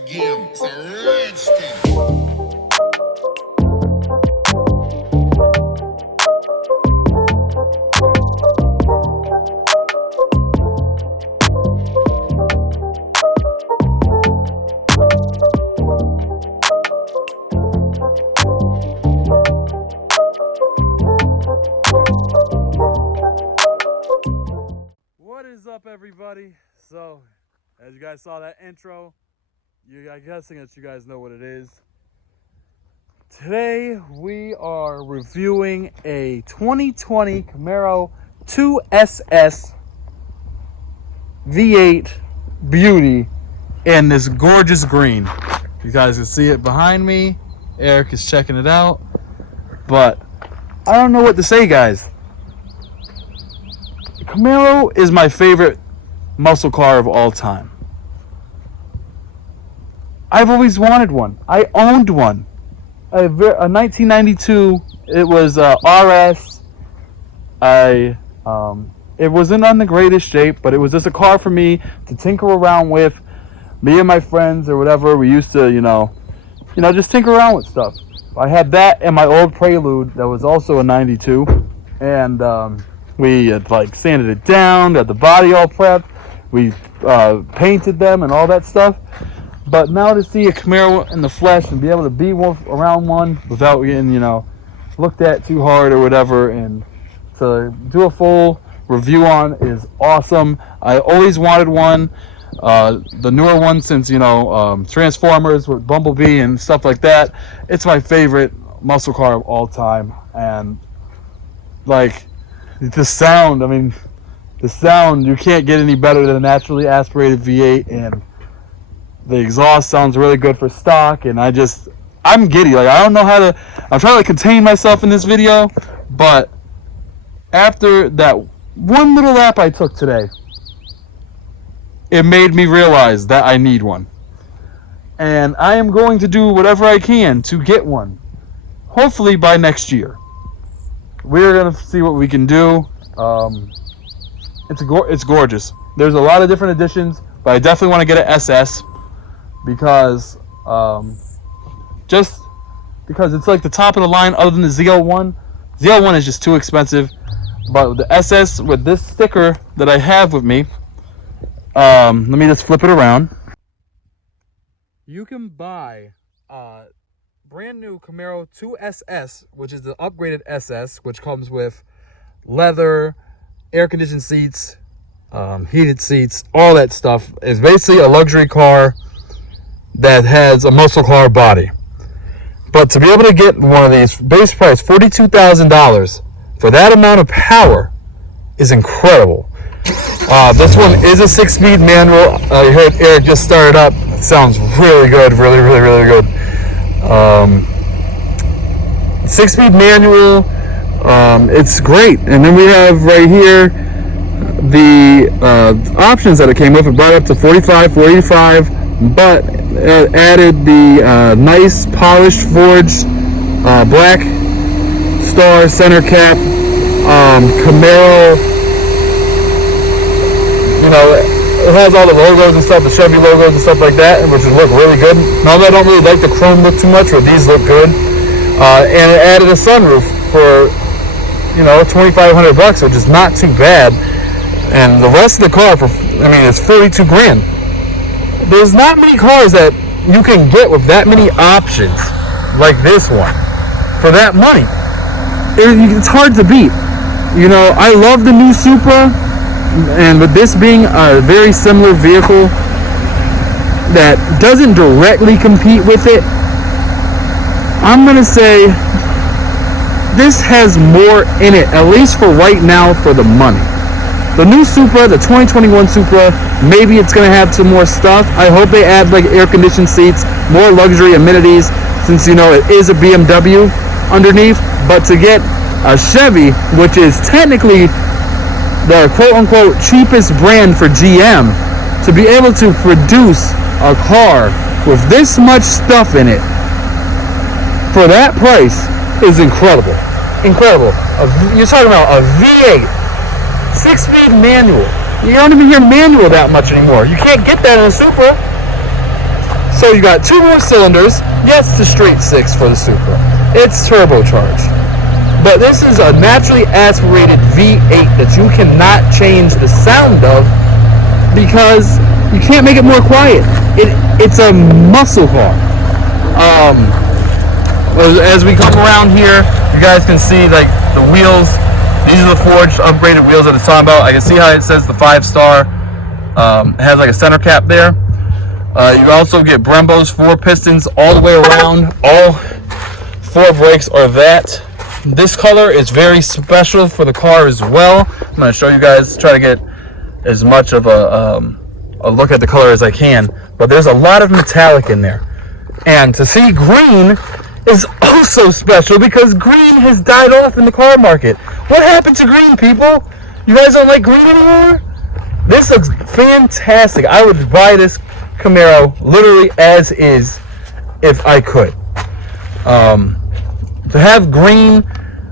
game. It's a rich thing. What is up, everybody? So, as you guys saw that intro, I'm guessing that you guys know what it is. Today, we are reviewing a 2020 Camaro 2Ss V8 Beauty in this gorgeous green. You guys can see it behind me. Eric is checking it out. But I don't know what to say, guys. Camaro is my favorite muscle car of all time. I've always wanted one. I owned one. A 1992. It was RS. It wasn't on the greatest shape, but it was just a car for me to tinker around with. Me and my friends or whatever, we used to, just tinker around with stuff. I had that and my old Prelude that was also a 92, and we had sanded it down, got the body all prepped, we painted them and all that stuff. But now to see a Camaro in the flesh and be able to be around one without getting, looked at too hard or whatever, and to do a full review on is awesome. I always wanted one. The newer one since, Transformers with Bumblebee and stuff like that. It's my favorite muscle car of all time. And, the sound, you can't get any better than a naturally aspirated V8, and the exhaust sounds really good for stock, and I'm giddy. I don't know I'm trying to contain myself in this video, but after that one little lap I took today, it made me realize that I need one. And I am going to do whatever I can to get one. Hopefully by next year. We're going to see what we can do. It's gorgeous. There's a lot of different editions, but I definitely want to get an SS because just because it's the top of the line other than the ZL1. ZL1 is just too expensive. But the SS with this sticker that I have with me, let me just flip it around. You can buy a brand new Camaro 2SS, which is the upgraded SS, which comes with leather, air-conditioned seats, heated seats, all that stuff. It's basically a luxury car that has a muscle car body. But to be able to get one of these, base price $42,000 for that amount of power is incredible. This one is a 6-speed manual. You heard Eric just started up. It sounds really good, really, really, really good. 6-speed manual. It's great. And then we have right here the options that it came with. It brought it up to 45, 45, but added the nice polished forged black star center cap, Camaro. It has all the logos and stuff, the Chevy logos and stuff like that, which would look really good. Normally I don't really like the chrome look too much, but these look good. And it added a sunroof for, $2,500, which is not too bad. And the rest of the car it's $42,000. There's not many cars that you can get with that many options like this one for that money. It's hard to beat. I love the new Supra. And with this being a very similar vehicle that doesn't directly compete with it, I'm going to say this has more in it, at least for right now, for the money. The new Supra, the 2021 Supra, maybe it's going to have some more stuff. I hope they add air-conditioned seats, more luxury amenities, since, it is a BMW underneath. But to get a Chevy, which is technically the quote-unquote cheapest brand for GM, to be able to produce a car with this much stuff in it for that price is incredible. Incredible. You're talking about a V8 6-speed manual. You don't even hear manual that much anymore. You can't get that in a Supra. So you got 2 more cylinders. Yes, the straight 6 for the Supra. It's turbocharged. But this is a naturally aspirated V8 that you cannot change the sound of because you can't make it more quiet. It's a muscle car. As we come around here, you guys can see like the wheels. These are the forged upgraded wheels that it's talking about. I can see how it says the 5-star. It has like a center cap there. You also get Brembo's 4 pistons all the way around. All 4 brakes are that. This color is very special for the car as well. I'm going to show you guys, try to get as much of a look at the color as I can. But there's a lot of metallic in there. And to see green is also special because green has died off in the car market. What happened to green, people? You guys don't like green anymore? This looks fantastic. I would buy this Camaro literally as is if I could. To have green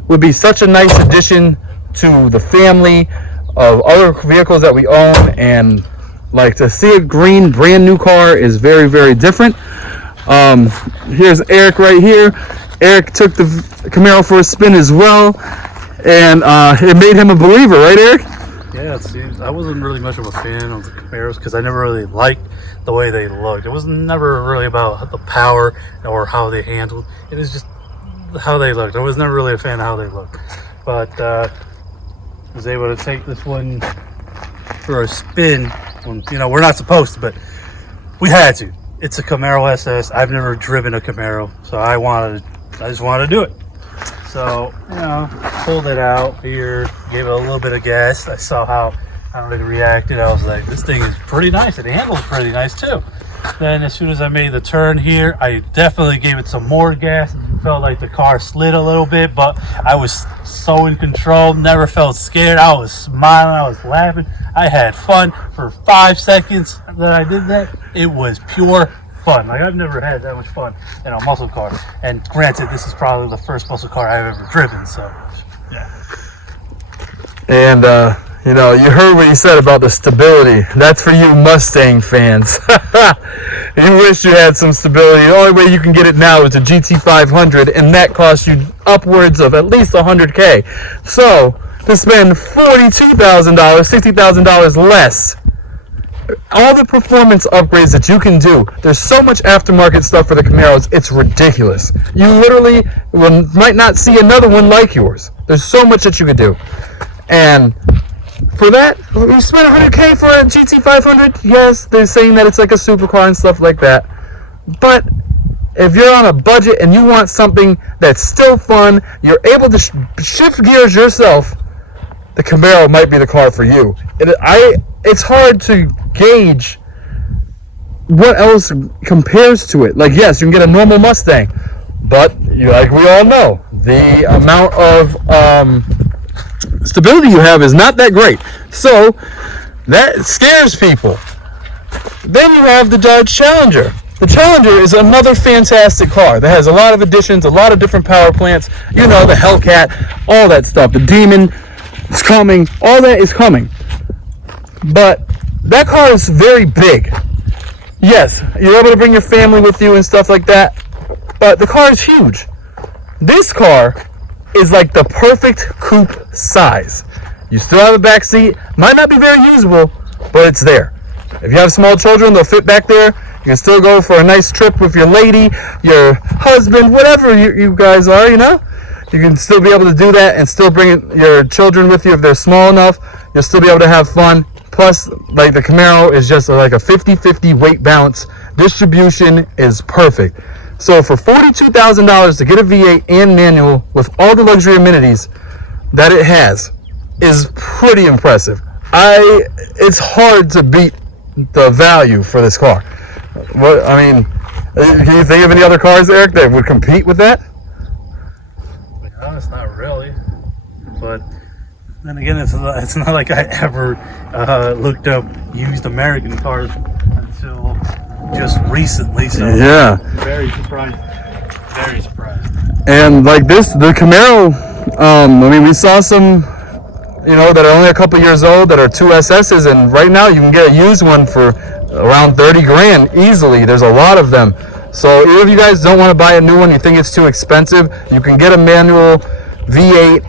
would be such a nice addition to the family of other vehicles that we own, and like to see a green brand new car is very, very different. Here's Eric right here. Eric took the Camaro for a spin as well, and it made him a believer, right, Eric? Yeah, see, I wasn't really much of a fan of the Camaros because I never really liked the way they looked. It was never really about the power or how they handled. It was just how they looked. I was never really a fan of how they looked. But I was able to take this one for a spin. When, you know, we're not supposed to, but we had to. It's a Camaro SS. I've never driven a Camaro, so I just wanted to do it. So, you know, pulled it out here, gave it a little bit of gas. I saw how it reacted. I was like, this thing is pretty nice. It handles pretty nice too. Then as soon as I made the turn here, I definitely gave it some more gas. Felt like the car slid a little bit, but I was so in control, never felt scared. I was smiling, I was laughing. I had fun for 5 seconds that I did that. It was pure fun. Like, I've never had that much fun in a muscle car. And granted, this is probably the first muscle car I've ever driven, so yeah. And you know, you heard what he said about the stability. That's for you Mustang fans. You wish you had some stability. The only way you can get it now is a GT500, and that costs you upwards of at least $100K. So, to spend $42,000, $60,000 less, all the performance upgrades that you can do, there's so much aftermarket stuff for the Camaros, it's ridiculous. You literally might not see another one like yours. There's so much that you could do. And for that, you spend $100K for a GT500. Yes, they're saying that it's like a supercar and stuff like that. But if you're on a budget and you want something that's still fun, you're able to shift gears yourself, the Camaro might be the car for you. It's hard to gauge what else compares to it. Like, yes, you can get a normal Mustang, but like we all know, the amount of stability you have is not that great. So that scares people. Then you have the Dodge Challenger. The Challenger is another fantastic car that has a lot of additions, a lot of different power plants. You know, the Hellcat, all that stuff. The Demon is coming. All that is coming. But that car is very big. Yes, you're able to bring your family with you and stuff like that. But the car is huge. This car is like the perfect coupe size. You still have a back seat. Might not be very usable, but it's there. If you have small children, they'll fit back there. You can still go for a nice trip with your lady, your husband, whatever you guys are, you know. You can still be able to do that and still bring your children with you if they're small enough. You'll still be able to have fun. Plus, like, the Camaro is just like a 50-50 weight balance. Distribution is perfect. So for $42,000 to get a V8 and manual with all the luxury amenities that it has is pretty impressive. It's hard to beat the value for this car. What, I mean, can you think of any other cars, Eric, that would compete with that? To be honest, not really. But then again, it's not like I ever looked up used American cars until just recently. So yeah, very surprised. Very surprised. And like this, the Camaro, I mean, we saw some, you know, that are only a couple years old that are 2SSs, and right now you can get a used one for around 30 grand easily. There's a lot of them. So even if you guys don't want to buy a new one, you think it's too expensive, you can get a manual V8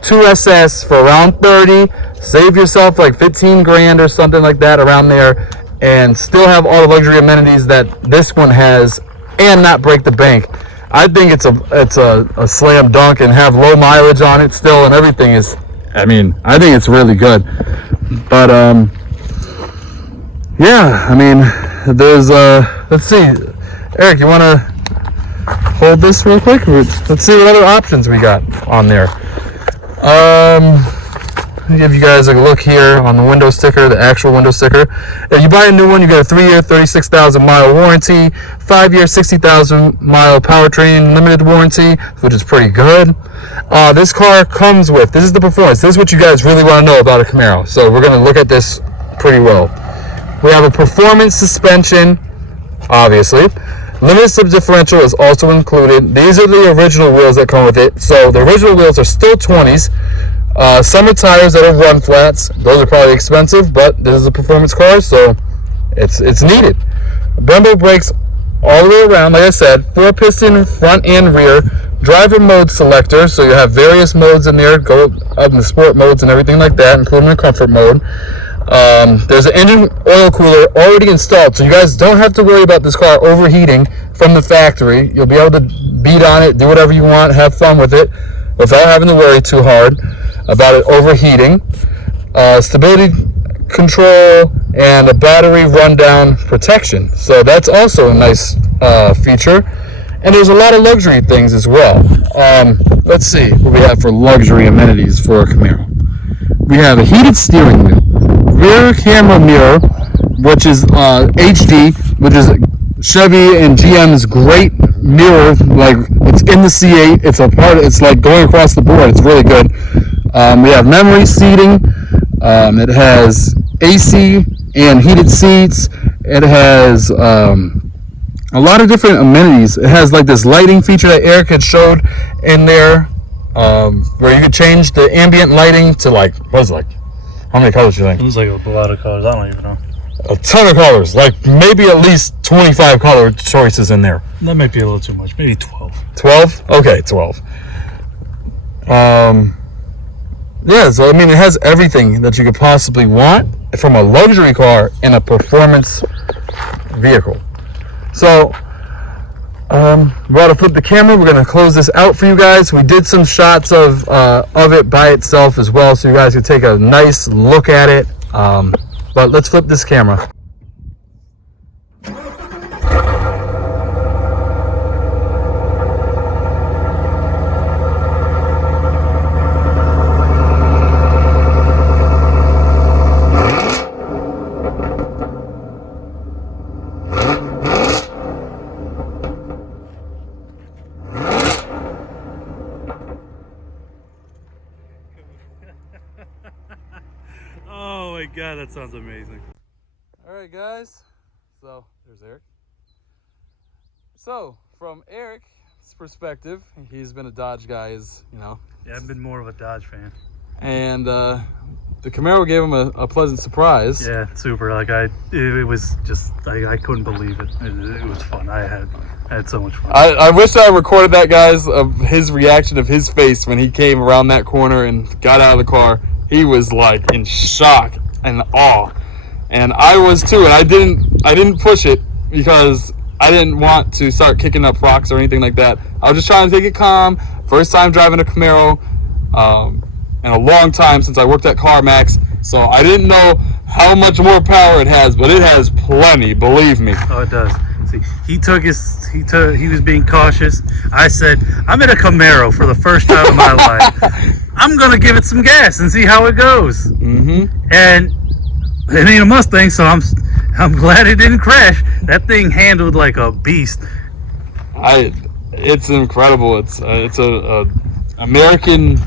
2SS for around 30. Save yourself like 15 grand or something like that around there, and still have all the luxury amenities that this one has, and not break the bank. I think it's a slam dunk, and have low mileage on it still, and everything is. I mean, I think it's really good. But yeah, I mean, there's let's see, Eric, you want to hold this real quick? Let's see what other options we got on there. Let me give you guys a look here on the window sticker, the actual window sticker. If you buy a new one, you get a 3-year, 36,000 mile warranty, 5-year, 60,000 mile powertrain limited warranty, which is pretty good. This car comes with, this is the performance. This is what you guys really want to know about a Camaro. So we're going to look at this pretty well. We have a performance suspension, obviously. Limited slip differential is also included. These are the original wheels that come with it. So the original wheels are still 20s. Summer tires that are run flats. Those are probably expensive, but this is a performance car, so it's needed. Brembo brakes all the way around, like I said. 4-piston front and rear. Driver mode selector, so you have various modes in there. Go up in the sport modes and everything like that, including the comfort mode. There's an engine oil cooler already installed, so you guys don't have to worry about this car overheating from the factory. You'll be able to beat on it, do whatever you want, have fun with it, without having to worry too hard about it overheating. Stability control and a battery rundown protection. So that's also a nice feature. And there's a lot of luxury things as well. Let's see what we have for luxury amenities for a Camaro. We have a heated steering wheel, rear camera mirror, which is HD, which is Chevy and GM's great mirror. Like, it's in the C8. It's like going across the board. It's really good. We have memory seating. It has AC and heated seats. It has a lot of different amenities. It has like this lighting feature that Eric had showed in there, where you could change the ambient lighting to like, what is it, like, how many colors do you think? It was like a lot of colors. I don't even know. A ton of colors, like maybe at least 25 color choices in there. That might be a little too much. Maybe 12. 12? Okay, 12. Yeah, so I mean, it has everything that you could possibly want from a luxury car in a performance vehicle. So, we're about to flip the camera. We're going to close this out for you guys. We did some shots of it by itself as well, so you guys can take a nice look at it. But let's flip this camera. Oh my god, that sounds amazing. Alright guys, so there's Eric. So from Eric's perspective, he's been a Dodge guy, as you know. Yeah, I've been more of a Dodge fan. And the Camaro gave him a pleasant surprise. Yeah, super. Like it was just, I couldn't believe it. It was fun. I had so much fun. I wish I recorded that, guys, of his reaction of his face when he came around that corner and got out of the car. He was like in shock and awe, and I was too. And I didn't push it because I didn't want to start kicking up rocks or anything like that. I was just trying to take it calm. First time driving a Camaro in a long time since I worked at CarMax, so I didn't know how much more power it has, but it has plenty, believe me. Oh, it does. See, he was being cautious. I said, I'm in a Camaro for the first time in my life. I'm gonna give it some gas and see how it goes. Mm-hmm. And it ain't a Mustang, so I'm glad it didn't crash. That thing handled like a beast. It's incredible. It's a American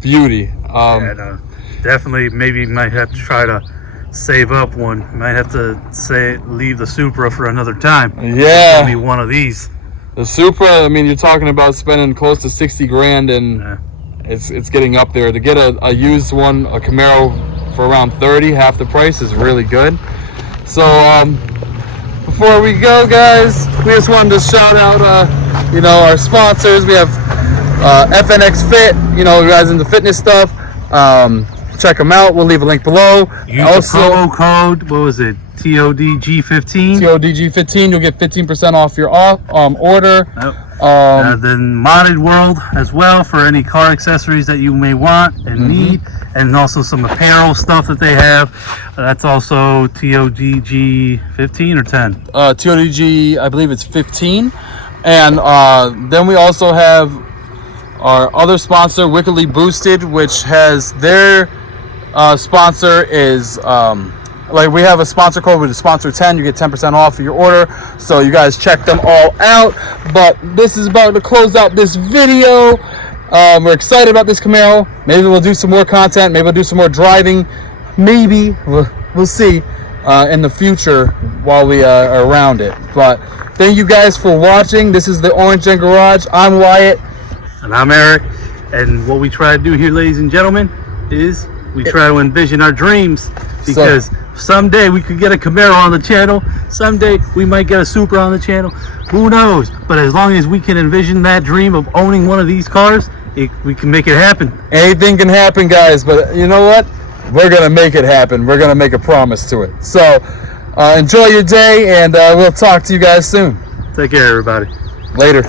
beauty. Yeah, definitely. Maybe might have to try to save up one. Might have to leave the Supra for another time. Yeah, maybe one of these. The Supra. I mean, you're talking about spending close to 60 grand, and yeah. It's getting up there. To get a used one, a Camaro, for around 30, half the price, is really good. So before we go, guys, we just wanted to shout out our sponsors. We have FNX Fit, you guys into fitness stuff. Check them out. We'll leave a link below. Use the promo code, what was it, TODG15? TODG15, you'll get 15% off your order. Yep. Then Modded World as well for any car accessories that you may want and need, and also some apparel stuff that they have. That's also TODG 15 or 10? TODG, I believe it's 15. And then we also have our other sponsor, Wickedly Boosted, which has their sponsor is we have a sponsor code with a sponsor 10. You get 10% off of your order. So you guys check them all out. But this is about to close out this video. We're excited about this Camaro. Maybe we'll do some more content. Maybe we'll do some more driving. Maybe we'll see in the future while we are around it. But thank you guys for watching. This is the Orange Gen Garage. I'm Wyatt. And I'm Eric. And what we try to do here, ladies and gentlemen, is we try to envision our dreams, because someday we could get a Camaro on the channel. Someday we might get a Supra on the channel. Who knows? But as long as we can envision that dream of owning one of these cars, we can make it happen. Anything can happen, guys. But you know what? We're going to make it happen. We're going to make a promise to it. So enjoy your day, and we'll talk to you guys soon. Take care, everybody. Later.